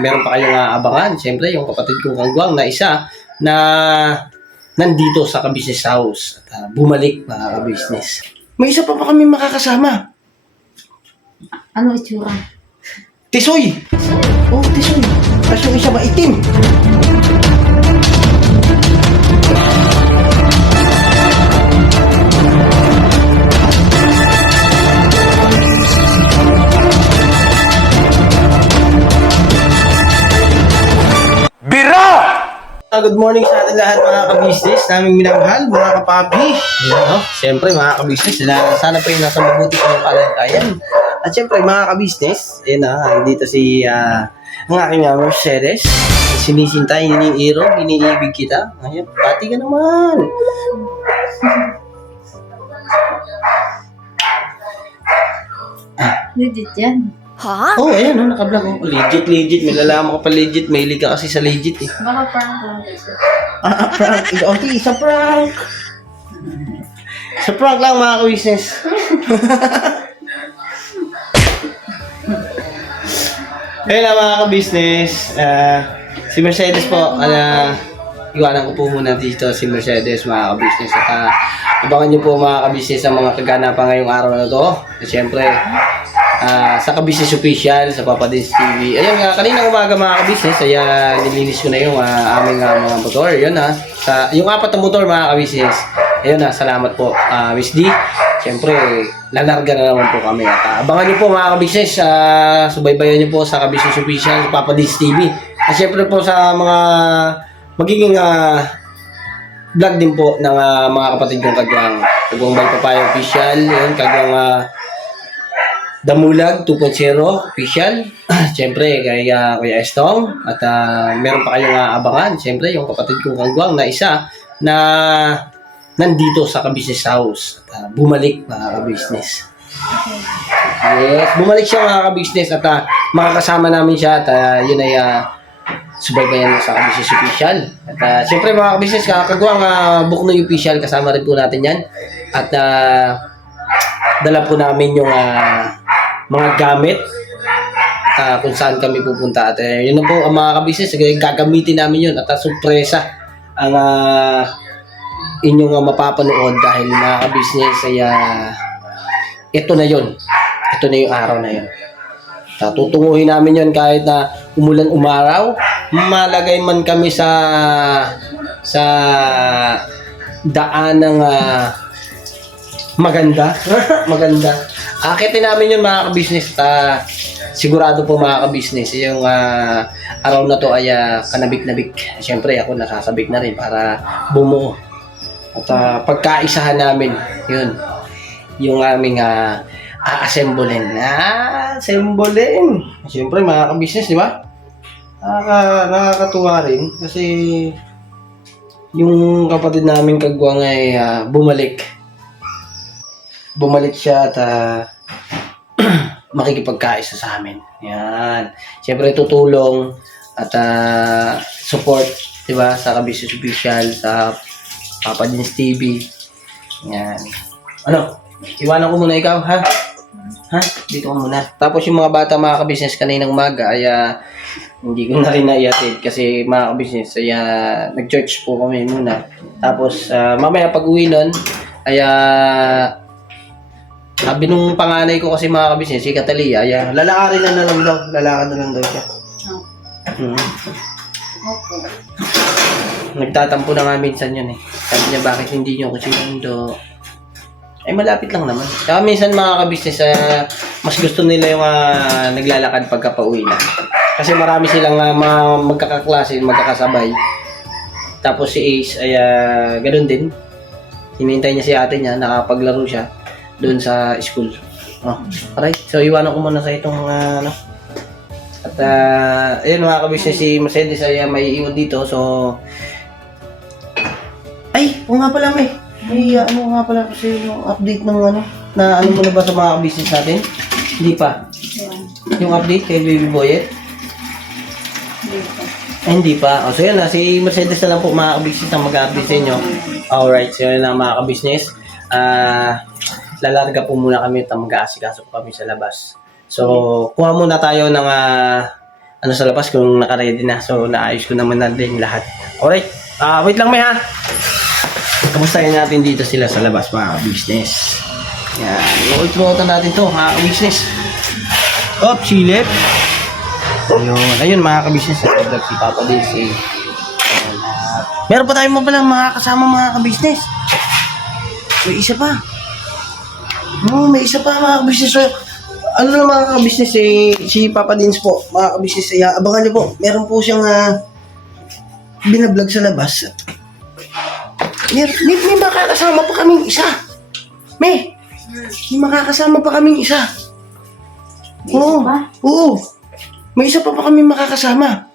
Meron pa kayong aabangan. Siyempre, yung kapatid kong kagwang na isa na nandito sa ka-business house. At bumalik mga ka-business. May isa pa kami makakasama. Ano itsura? Tisoy! Oh, Tisoy. Tapos yung isa maitim. Good morning sa ating lahat mga ka-business, naming minamahal, mga kapapi. Siyempre mga ka-business, sana po yung nasa mabuti kong kalagayan. At siyempre mga ka-business, dito si ang aking Mercedes. Sinisintay, iniibig kita. Ayan, pati ka naman. Legit yan. Oh, ayan, naka-vlog. Legit. May lalaman ka pa legit. May ka kasi sa legit eh. Baka prank lang kasi. Prank. Okay, sa prank. Sa prank lang mga ka-business. Ayun lang mga ka-business. Si Mercedes po, iwanan ko po muna dito si Mercedes mga ka-business. At abangan niyo po mga ka-business ang mga kaganapan ngayong araw na to. At syempre, sa ka-business official, sa Papa Dins TV. Ayun nga, kaninang umaga mga ka-business, nilinis ko na yung aming mga motor. Yun yung 4 na motor mga ka-business. Ayun salamat po Miss D. Siyempre, lalarga na naman po kami. At abangan niyo po mga ka-business, subaybayan niyo po sa ka-business official, sa Papa Dins TV. At siyempre po sa mga magiging vlog din po ng mga kapatid kong kagwang. Kagwang Bay Papaya official, yun, kagwang Damulag 2.0 official. Siyempre, kay Kuya Estong. At meron pa kayong abangan. Siyempre, yung kapatid kong kagwang na isa na nandito sa ka-business house. At bumalik mga ka-business. Yes, bumalik siya mga ka-business. At makakasama namin siya. At yun ay subaybayan mo sa ka-business official. At siyempre mga ka-business, kagwang Buknoy official. Kasama rin po natin yan. At dala po namin yung mga gamit kung saan kami pupunta. At yun na po ang mga ka-business, gagamitin namin yun at sorpresa ang inyong mapapanood dahil mga ka-business ay ito na yun. Ito na yung araw na yun. Tutunguhin namin yun kahit na umulan umaraw, malagay man kami sa daan ng maganda. Akitin namin yun mga ka-business. Sigurado po mga ka-business, yung araw na to ay kanabik-nabik. Siyempre ako nasasabik na rin para bumuo. At pagkaisahan namin, yun, yung aming a-assemblein. Assemblein. Siyempre mga ka-business, di ba? Nakakatuwa rin kasi yung kapatid namin kagwang ay bumalik siya at makikipagkaisa sa amin. Yan. Siyempre tutulong at support, 'di ba, sa ka-business official, sa Papa Dins TV. Yan. Ano? Iwanan ko muna ikaw, ha? Dito ka muna. Tapos yung mga bata mga ka-business kaninang umaga ay hindi ko na rin naiatid kasi mga ka-business ay nag-church po kami muna. Tapos mamaya pag-uwi nun ay sabi nung panganay ko kasi mga ka-business, si Catalia, lalakarin na lang daw. Lalakad na lang daw siya. Opo. Nagtatampo na nga minsan yun eh. Sabi niya, bakit hindi nyo kasi sinundo? Ay, malapit lang naman. Kaya minsan mga ka-business, mas gusto nila yung naglalakad pagka pauwi na. Kasi marami silang magkakaklase, magkakasabay. Tapos si Ace ay ganun din. Hinihintay niya si ate niya, nakapaglaro siya doon sa school. Alright. So, iwanan ko muna sa itong At, ayun mga ka-business, si Mercedes ay may iwan dito. So, ay, nga pala may nga pala kasi yung update ng na mo na ba sa mga ka-business natin? Hindi pa. Yung update kay Baby Boyet? Hindi pa. So, yan si Mercedes na lang po mga ka-business ang mag-update sa inyo. Alright. So, yan na mga ka-business. Lalarga po muna kami at mag-aasikaso po kami sa labas. So, kuha muna tayo ng ano sa labas kung naka-ready na. So, naayos ko naman na din lahat. Alright. Wait lang, may ha. Kamustahin natin dito sila sa labas, mga business. Yan. Iulit-ulitan natin to, mga business. Oh, chilip. Ayun, mga business. Nag-vlog si Papa Daisy. Meron pa tayong palang mga kasama, mga business. May isa pa. Oh, may isa pa, mga business. So, ano na mga business si Papa Dins po, mga business, abangan niyo po. Meron po siyang binablog sa labas. May makakasama pa kaming isa. May makakasama pa kaming isa. Oo. Oo. May isa pa kami makakasama.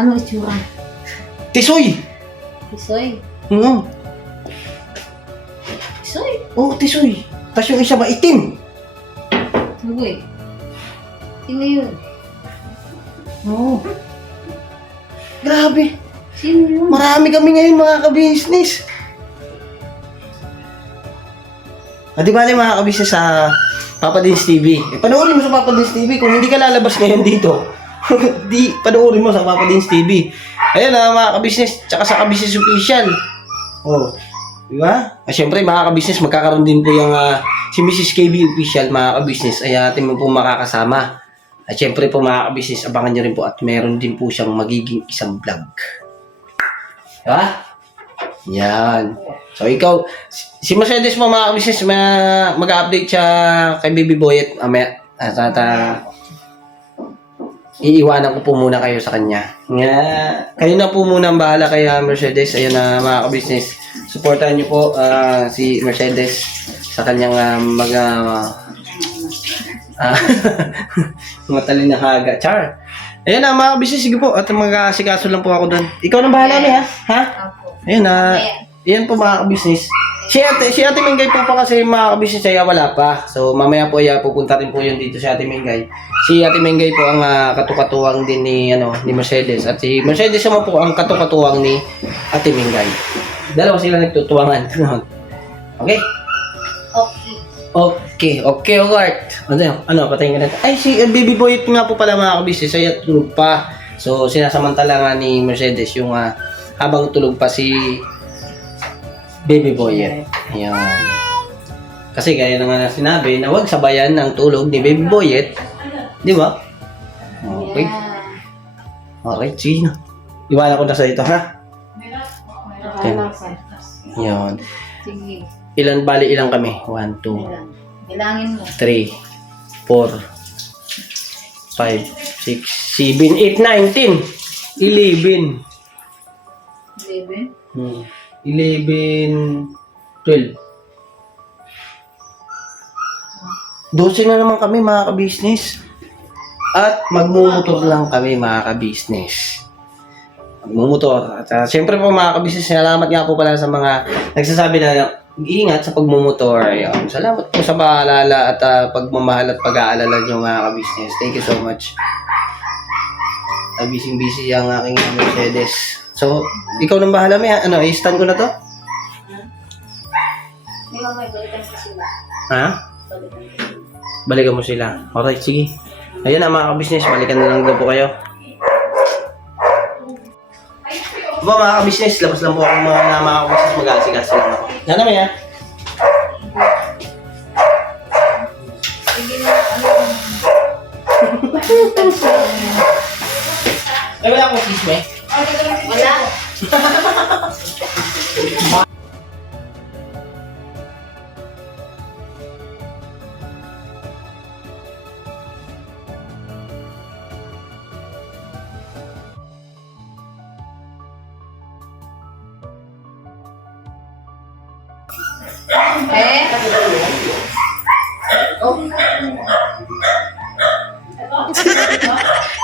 Ano itsura? Tisoy. Tisoy. Oo. Tisoy? Oo, tisoy. Tapos yung isa maitim. Uy. Sino yun? Oo. Grabe. Sino yun? Marami kami ngayon mga ka-business. Di ba mga ka-business sa Papa Dins TV? Panoorin mo sa Papa Dins TV kung hindi ka lalabas ngayon dito. Panoorin mo sa Papa Dins TV. Ayan mga ka-business, tsaka sa ka-business official. Oh. Di ba? Siyempre mga ka-business, magkakaroon din po yung si Mrs. KB official mga ka-business ay atin mo po makakasama. At siyempre po mga ka-business, abangan nyo rin po at meron din po siyang magiging isang vlog. Diba? Yan. So ikaw, si Mercedes mo mga ka-business, mag-update siya kay Baby Boyet. Iiwanan ko po muna kayo sa kanya. Kayo na po muna ang bahala kay Mercedes. Ayun na mga ka-business. Supportahan niyo po si Mercedes sa kanyang matalin na haga. Char. Ayun na mga ka-business. Sige po. At mag-asikaso lang po ako doon. Ikaw na bahala niya. Ha? Ayun na. Yan po mga ka-business. Si Ate Mingay po pa kasi mga ka-business ay wala pa. So mamaya po ay pupunta rin po yun dito si Ate Mingay. Si Ate Mingay po ang katukatuwang din ni Mercedes. At si Mercedes naman po ang katukatuwang ni Ate Mingay. Dalawa sila nagtutuwangan. Okay? Okay, alright. Ano, patayin ka natin. Ay, si Baby Boy nga po pala mga ka-business ay tulog pa. So sinasamantala nga ni Mercedes yung habang tulog pa si Baby Boyet. Ayan. Kasi gaya na nga sinabi na huwag sabayan ng tulog ni Baby Boyet. Di ba? Okay. Okay, sige na. Iwanan ko na sa ito, ha? Ayan. Sige. Ilan kami? 1, 2, Bilangin mo. 3, 4, 5, 6, 7, 8, 9, 10. 11. 11, 12. 12 na naman kami mga ka-business. At magmumotor lang kami mga ka-business. Magmumotor. At siyempre po mga ka-business, salamat nga po pala sa mga nagsasabi na ingat sa pagmumotor. Ayun. Salamat po sa paalala at pagmamahal at pag-aalala nyo mga ka-business. Thank you so much. Busy ang aking Mercedes. So, ikaw nang bahala, may i-stand ko na to? Di ba may balikan ko sila? Ha? Balikan mo sila. Alright, sige. Ayan na mga ka-business, balikan na lang daw po kayo. Ba mga ka-business, labas lang po ako mga ka-business, mag-aasikas lang ako. Yan naman yan. Sige na, Ay, wala akong kisme. Wala.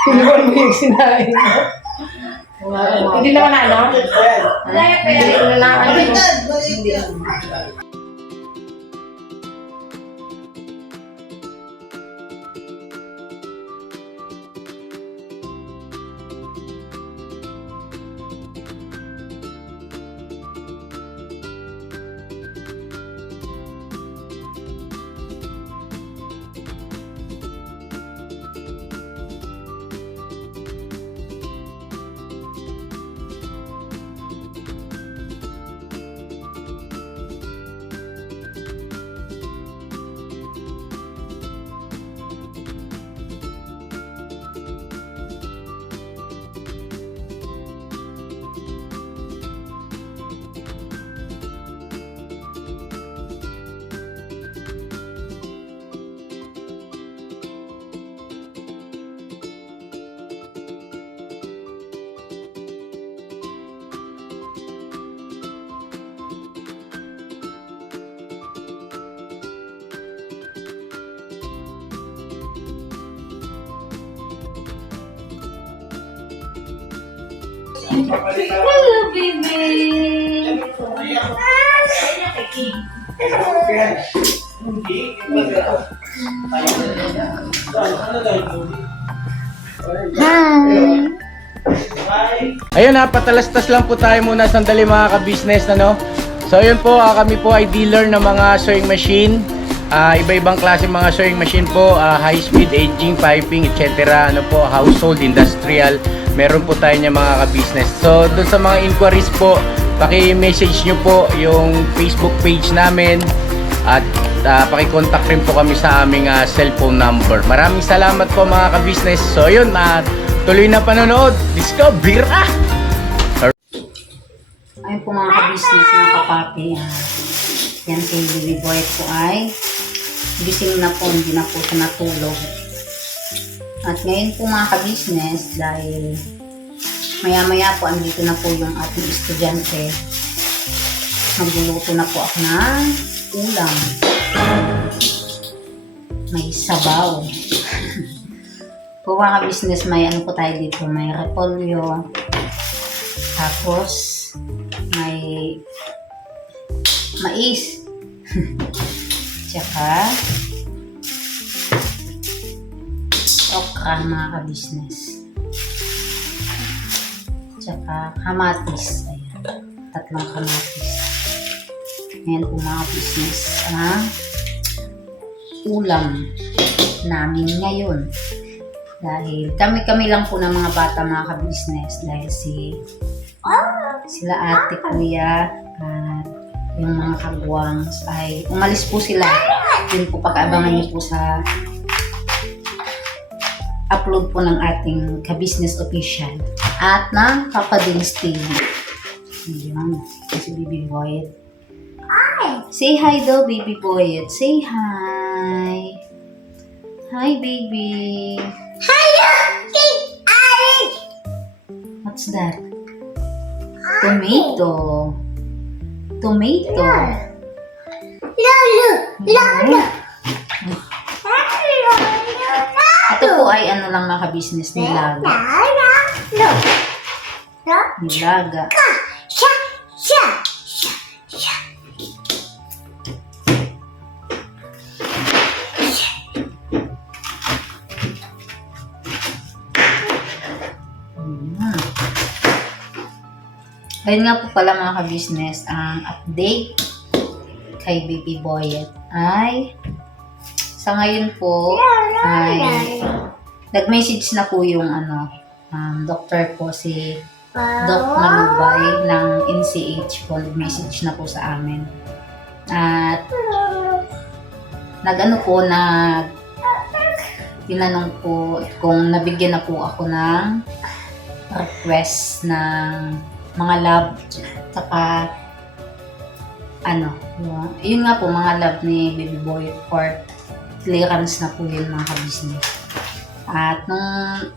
Hindi mo naman yung sinahin mo. Hindi naman ano? Hindi na ano. Hello, baby. Ayun ha, patalastas lang po tayo muna sandali mga ka-business, ano? So ayun po, kami po ay dealer ng mga sewing machine. Iba-ibang klase mga sewing machine po, high speed, aging, piping, etc. Ano po, household, industrial. Meron po tayo niya mga ka-business. So doon sa mga inquiries po, paki-message nyo po yung Facebook page namin at paki-contact rin po kami sa aming cellphone number. Maraming salamat po mga ka-business. So yun, tuloy na panonood. Discover! Ayun po mga ka-business, mga kapapi. Yan kay Baby Boy po ay gising na po, hindi na po siya natulog. At ngayon po mga ka-business, dahil maya-maya po andito na po yung ating estudyante, magluluto na po ako ng ulam. May sabaw. Po mga ka-business, may ano po tayo dito, may repolyo, tapos may mais, tsaka okra mga ka-business, tsaka kamatis. Ayan, tatlong kamatis. Ayan po mga business ang ulam namin ngayon. Dahil kami lang po ng mga bata mga ka-business, dahil sila ate, kuya, at yung mga kagwangs ay umalis po sila. Yun po, pag-aabangan niyo po sa upload po ng ating ka-business official at ng Papa Dins TV. Ayan, si Baby Boy. Say hi daw, Baby Boy. Say hi. Hi, baby. What's that? Tomato. Tomato. Ito po ay ano lang mga ka-business, nilaga. Nilaga. Ayun nga po pala mga ka-business, ang update kay Baby Boy ay sa ngayon po ay nag-message na po yung doctor po, si Doc Malubay ng NCH po, nag-message na po sa amin. At tinanong po kung nabigyan na po ako ng request ng mga lab, saka yun nga po, mga lab ni Baby Boy for clearance na po yun mga ka-business. At nung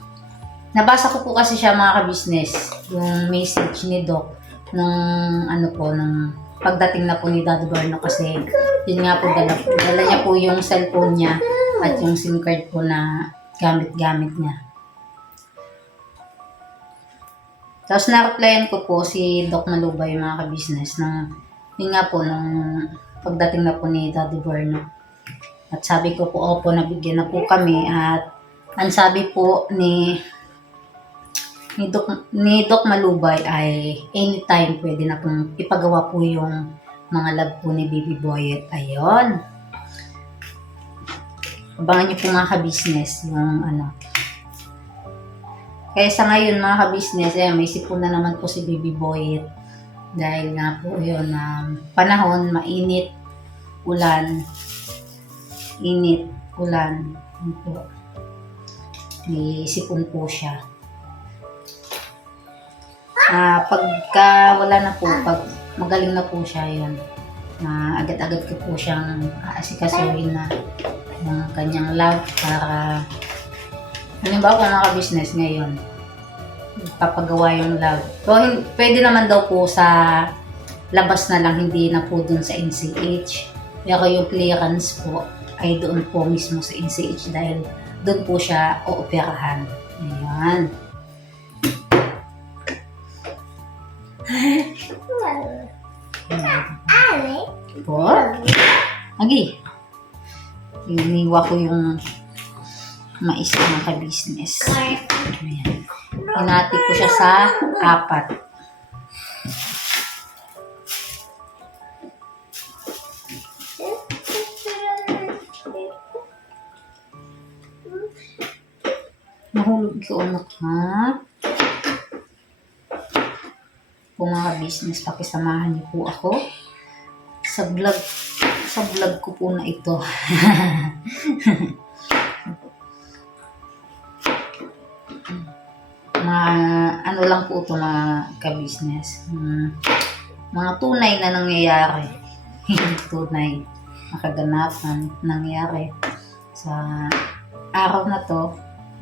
nabasa ko po kasi siya mga ka-business, yung message ni Doc nung nung pagdating na po ni Daddy Barno, kasi yun nga po, dala niya po yung cellphone niya at yung SIM card po na gamit-gamit niya. Tapos na-replyan ko po si Doc Malubay mga ka-business yun nga po, nung pagdating na po ni Daddy Barno. At sabi ko po, opo, nabigyan na po kami. At ang sabi po ni Doc Malubay ay anytime pwede na pong ipagawa po yung mga lab po ni Baby Boy. Ayun. Abangan niyo po mga ka-business yung Kaya sa ngayon mga ka-business, may sipon na naman po si Baby Boy. Dahil nga po yun, panahon, mainit, ulan. Init, ulan. Yun po. May sipon po siya. Pagka wala na po, pag magaling na po siya yun, agad-agad ko po siyang aasikasuhin na yung kanyang lab para halimbawa mga ka-business ngayon, papagawa yung lab. So, pwede naman daw po sa labas na lang, hindi na po dun sa NCH. Pero yung clearance po ay doon po mismo sa NCH dahil doon po siya ooperahan. Ayan. hiniwa ko yung mais na ka-business. Ayan. Hinati ko siya sa 4. Nahulog ko anak ha. Kung mga business, pakisamahan niyo po ako sa vlog ko po na ito. Ano lang po ito mga ka-business. Mga tunay na nangyayari. Tunay na kaganapan nangyayari sa araw na to.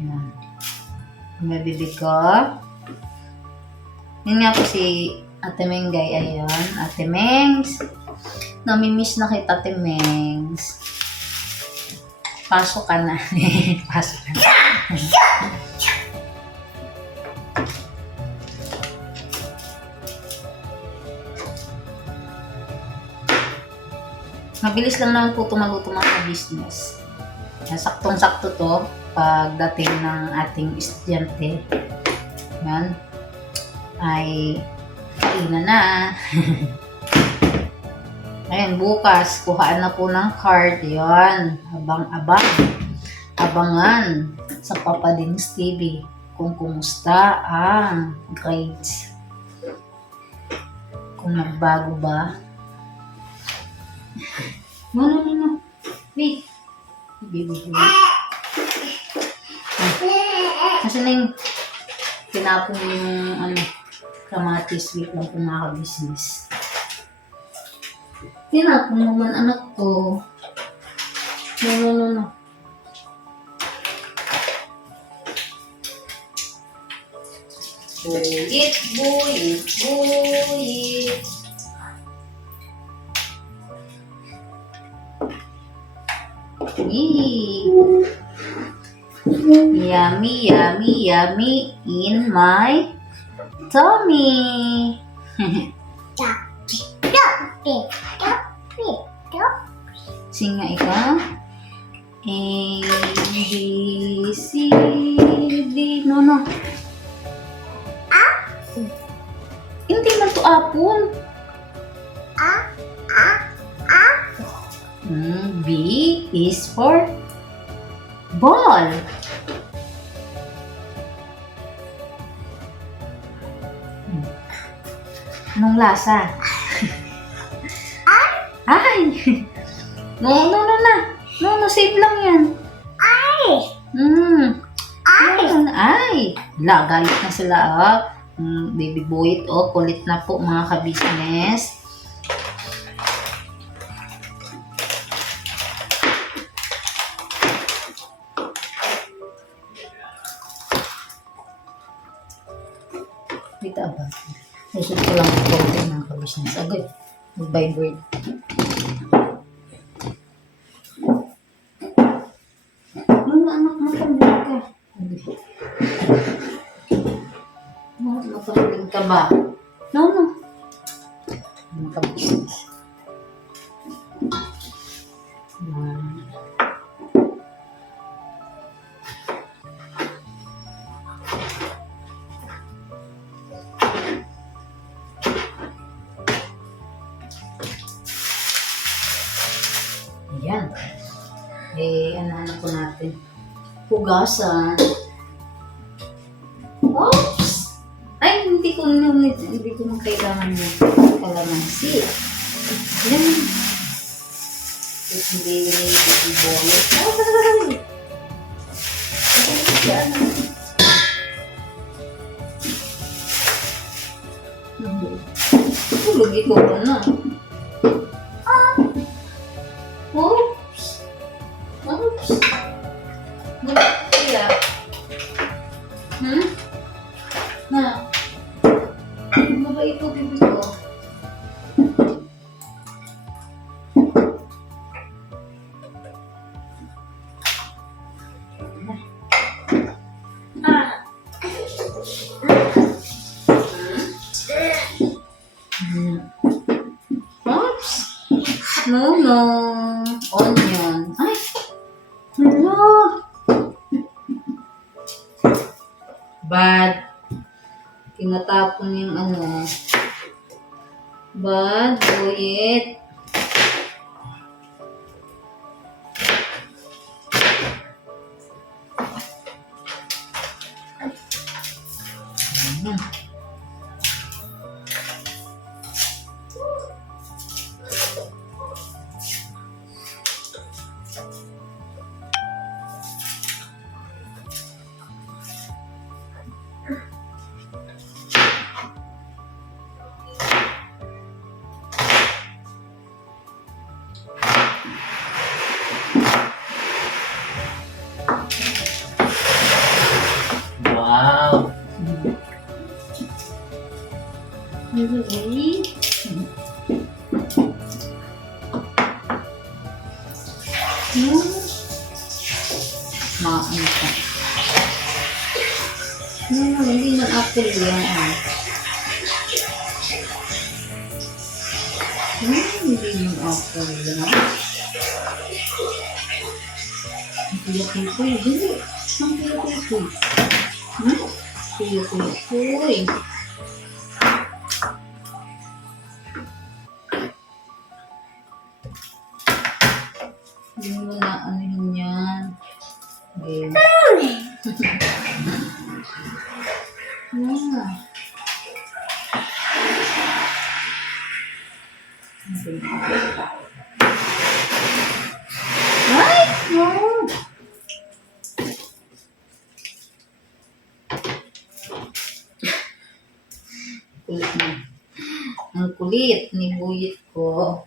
Yan. Mabibig ko. Yun nga po si Ate Mengay. Ayun. Ate Mengs. Namimiss na kita, Ate Mengs. Pasok ka na. Pasok ka na. Mabilis lang naman po tumaluto mga business. Saktong-sakto to pagdating ng ating estudyante. Yan. Ay kainan na. Ayan, bukas kuhaan na po ng card. Yan. Abang-abang. Abangan sa Papa Dings TV kung kumusta ang grades. Kung nagbago ba. No. Wait. Wait. Kasi na yung tinapon yung kamatis. Wait lang kung mga business. Tinapon naman anak ko. No. Buit. Yummy in my tummy. Sing nga ikaw. A, B, C, D. No. Hindi man to apple. B is for ball. Anong lasa? Ay! No, save lang yan. Ay! Galit na sila, baby boy, kulit na po mga ka-business. Dito ba? Susod ko lang ito mga ka-business. Agad, mag-vibrate. Anak mo, pamilya ka. Mapapagin ka ba? No. Mga ka-business. Ayan. Ano po natin? Hugasan. Oops! Ay, hindi ko kailangan yung kalamansi. Yan. Hindi bolet. Yan. Lagi ko na. Oops! Kaya? Na? Ano ba ito, bibig ko? Oops! No. Onion. Ay! bad. Tinatapon yung ano. Bad, buhit. Wow! Okay. Maano ka. Hindi man apple yan. Hindi man apple yan. Ang kuya-kuya. Hindi. Ang kuya-kuya. Kuya-kuya. Hindi mo na ano yun yan. Game. Ay! No! Kulit na. Ang kulit ni buyit ko.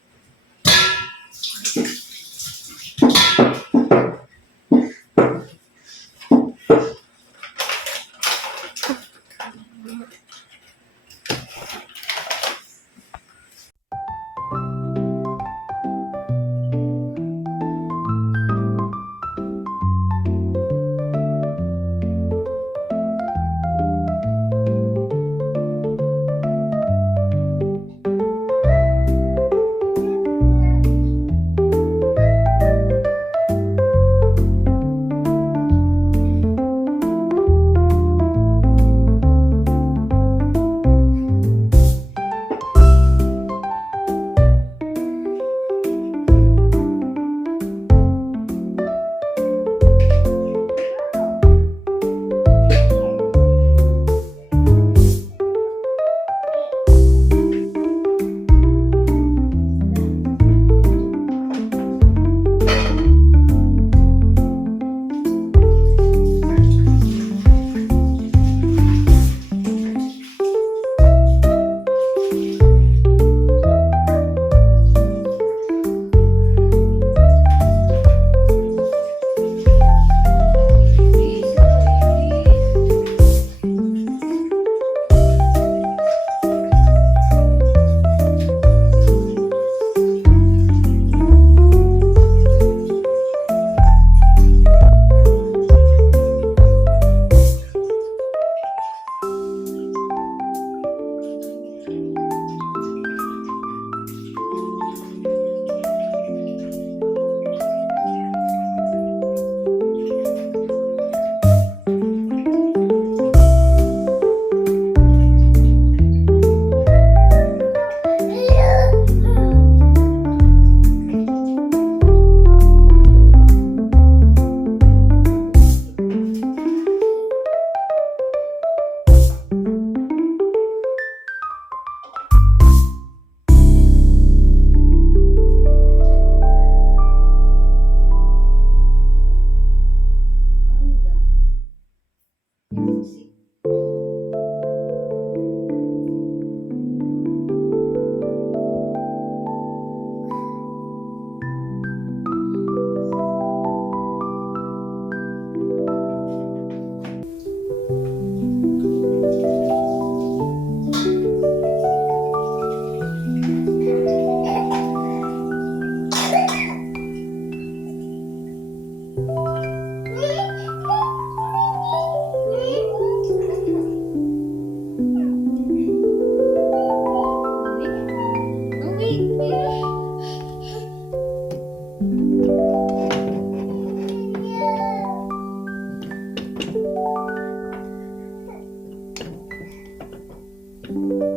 Hmm?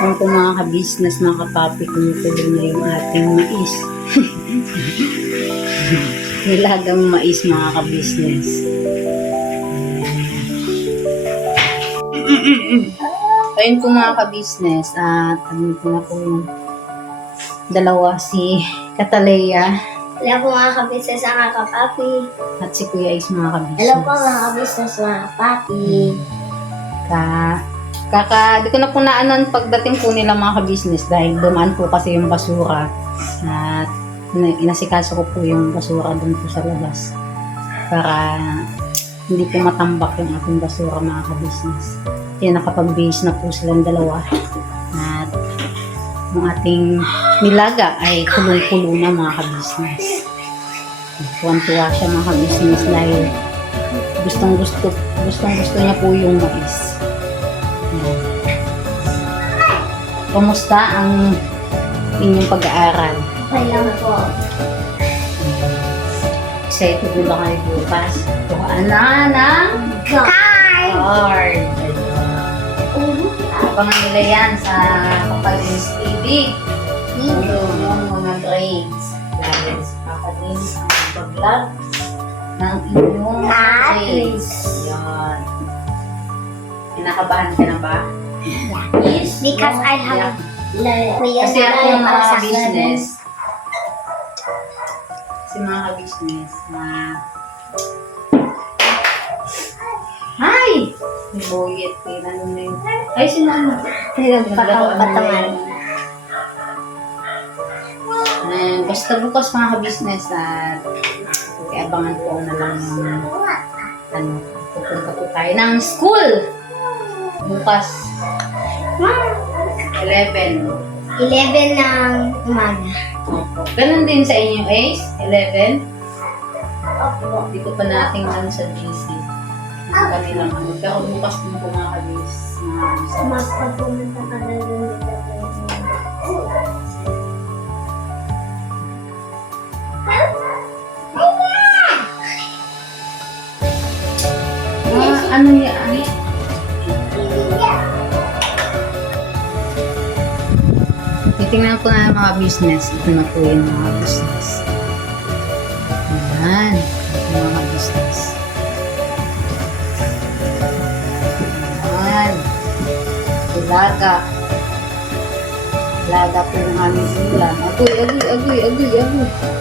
Kung po mga ka-business, mga kapapi, tumutuloy na yung ating mais. Nilagang mais, mga ka-business. Ayun po mga ka-business, at ano po na po yung dalawa, si Cataleya Hello po mga kabisnes mga kapapi. at si Kuya Is, mga ka-business. Hello po mga kabisnes mga kapapi. Di ko na po naanan pagdating po nila mga ka-business dahil dumaan po kasi yung basura at inasikaso ko po yung basura dun po sa labas para hindi po matambak yung ating basura mga ka-business. Kaya nakapag-base na po silang dalawa at yung ating nilaga ay kulong-kulo na mga ka-business. Tuwan-tuwa siya mga ka-business dahil gustong-gusto niya po yung mais. Kumusta ang inyong pag-aaral? Okay lang po. Excited na ba kayo bukas? Tuhaan na ng Hi! card. Abangan nila yan sa Kapalins TV. Yung mga grades. Lalo sa Kapalins ang pag-vlog ng inyong grades. Yan. Kinakabahan ka na ba? Yes, because I have Kasi ako mga business, Hi! May boyet, ano na yun? Ay, sinano? Patangan. Basta bukas mga ka-business at abangan po na lang pupunta po tayo ng school bukas 11. 11 ng umaga. Ganun din sa inyo, Ace? 11? Opo. Dito pa natin sa GC. Yung kanilang pero bukas din po mga ka-business. Magpapunta ka na doon. Ano yan? Titingnan ko na mga business. Ito na po yung mga business. Ayan. Ito yung mga business. Ayan. Ilaga. Ilaga po yung aming ulam. Agoy, agoy, agoy, agoy, agoy.